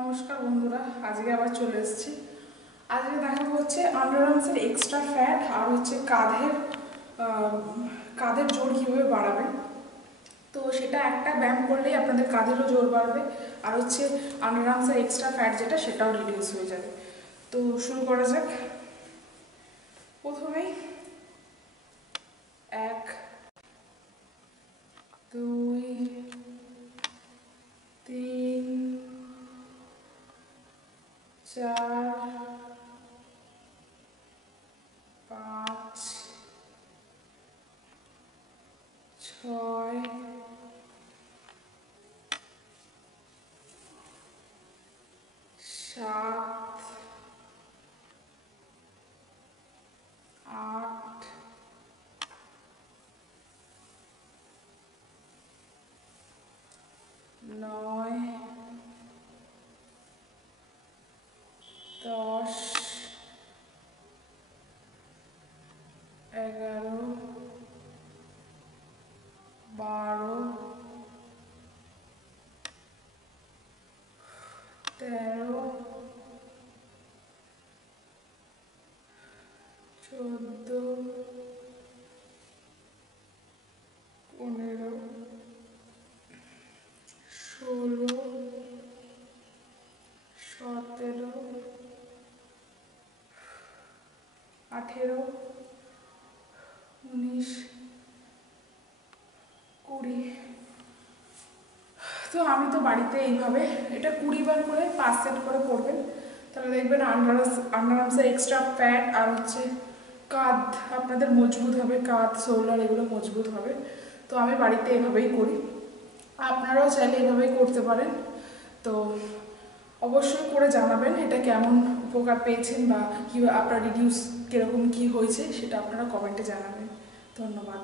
নমস্কার বন্ধুরা, আজকে আবার চলে এসেছি। আজকে দেখাবো হচ্ছে আন্ডারআর্মসের এক্সট্রা ফ্যাট আর হচ্ছে কাঁধের জোর কীভাবে বাড়াবেন। তো সেটা একটা ব্যায়াম করলেই আপনাদের কাঁধেরও জোর বাড়বে আর হচ্ছে আন্ডারআর্মসের এক্সট্রা ফ্যাট যেটা সেটাও রিডিউস হয়ে যাবে। তো শুরু করা যাক। প্রথমেই 1 2 3 4 5 6 7 8 9 10 11 12 13 14 15 16 17 18 19 20। তো আমি তো বাড়িতে এইভাবে এটা 20 বার করে 5 সেট করে করবেন, তাহলে দেখবেন আন্ডারআর্মসের এক্সট্রা ফ্যাট আর হচ্ছে কাঁধ আপনাদের মজবুত হবে, কাঁধ শোল্ডার এগুলো মজবুত হবে। তো আমি বাড়িতে এভাবেই করি, আপনারাও চাইলে এভাবেই করতে পারেন। তো অবশ্যই করে জানাবেন এটা কেমন উপকার পেয়েছেন বা কী আপনার রিডিউস কীরকম কী হয়েছে সেটা আপনারা কমেন্টে জানাবেন। ধন্যবাদ।